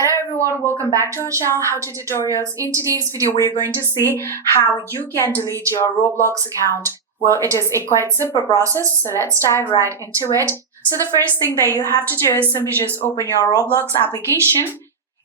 Hello everyone, welcome back to our channel How To Tutorials. In today's video, we're going to see how you can delete your Roblox account. Well, it is a quite simple process, so let's dive right into it. So the first thing that you have to do is simply just open your Roblox application.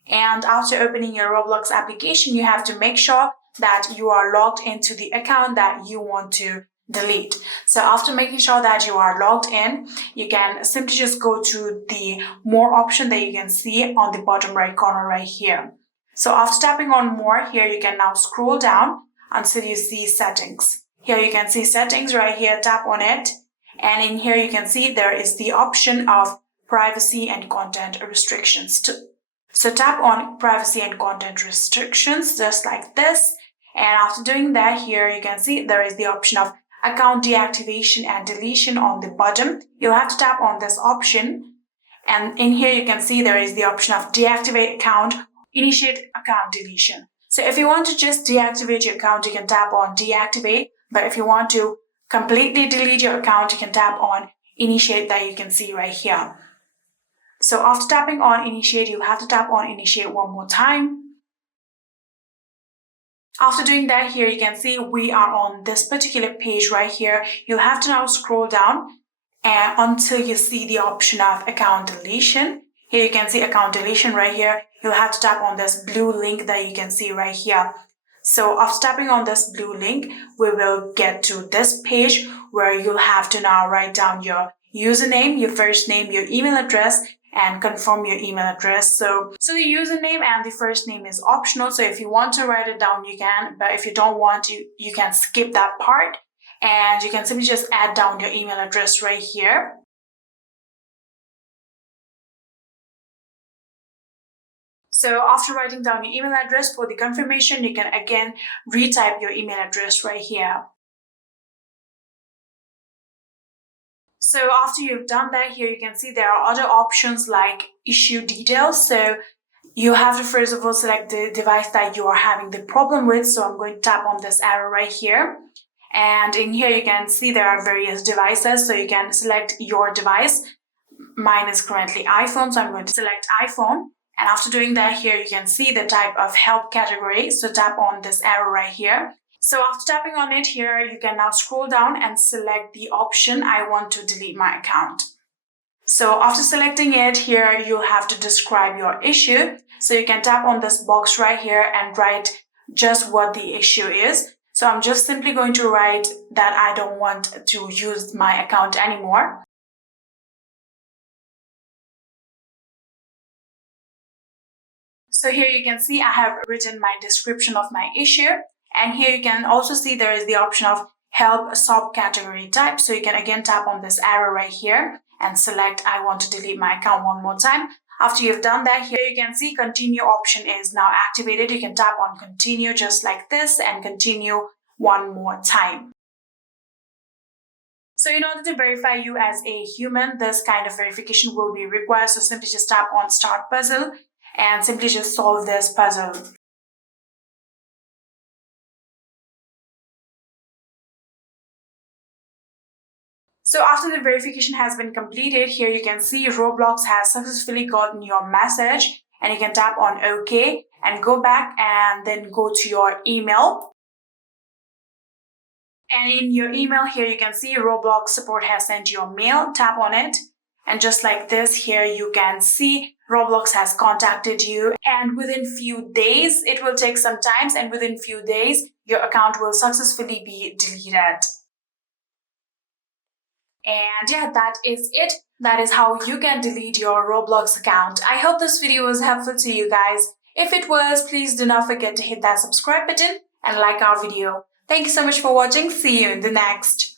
And after opening your Roblox application, you have to make sure that you are logged into the account that you want to delete. So after making sure that you are logged in, you can simply just go to the more option that you can see on the bottom right corner right here. So after tapping on more here, you can now scroll down until you see settings. Here you can see settings right here, tap on it. And in here you can see there is the option of privacy and content restrictions too. So tap on privacy and content restrictions just like this. And after doing that, here you can see there is the option of account deactivation and deletion on the bottom. You'll have to tap on this option. And in here you can see there is the option of deactivate account, initiate account deletion. So if you want to just deactivate your account, you can tap on deactivate. But if you want to completely delete your account, you can tap on initiate that you can see right here. So after tapping on initiate, you'll have to tap on initiate one more time. After doing that, here you can see we are on this particular page right here. You'll have to now scroll down until you see the option of account deletion. Here you can see account deletion right here. You'll have to tap on this blue link that you can see right here. So after tapping on this blue link, we will get to this page where you'll have to now write down your username, your first name, your email address, and confirm your email address. So the username and the first name is optional. So if you want to write it down, you can, but if you don't want to, you can skip that part and you can simply just add down your email address right here. So after writing down your email address for the confirmation, you can again retype your email address right here. So after you've done that, here you can see there are other options like issue details. So you have to first of all select the device that you are having the problem with. So I'm going to tap on this arrow right here. And in here you can see there are various devices. So you can select your device. Mine is currently iPhone, so I'm going to select iPhone. And after doing that, here you can see the type of help category. So tap on this arrow right here. So after tapping on it here, you can now scroll down and select the option, I want to delete my account. So after selecting it here, you'll have to describe your issue. So you can tap on this box right here and write just what the issue is. So I'm just simply going to write that I don't want to use my account anymore. So here you can see I have written my description of my issue. And here you can also see there is the option of help subcategory type. So you can again tap on this arrow right here and select I want to delete my account one more time. After you've done that, here you can see continue option is now activated. You can tap on continue just like this and continue one more time. So in order to verify you as a human, this kind of verification will be required. So simply just tap on start puzzle and simply just solve this puzzle. So after the verification has been completed, here you can see Roblox has successfully gotten your message and you can tap on OK and go back and then go to your email. And in your email here, you can see Roblox support has sent you a mail, tap on it. And just like this, here you can see Roblox has contacted you and within few days, it will take some time and within few days, your account will successfully be deleted. And yeah, that is it. That is how you can delete your Roblox account. I hope this video was helpful to you guys. If it was, please do not forget to hit that subscribe button and like our video. Thank you so much for watching. See you in the next.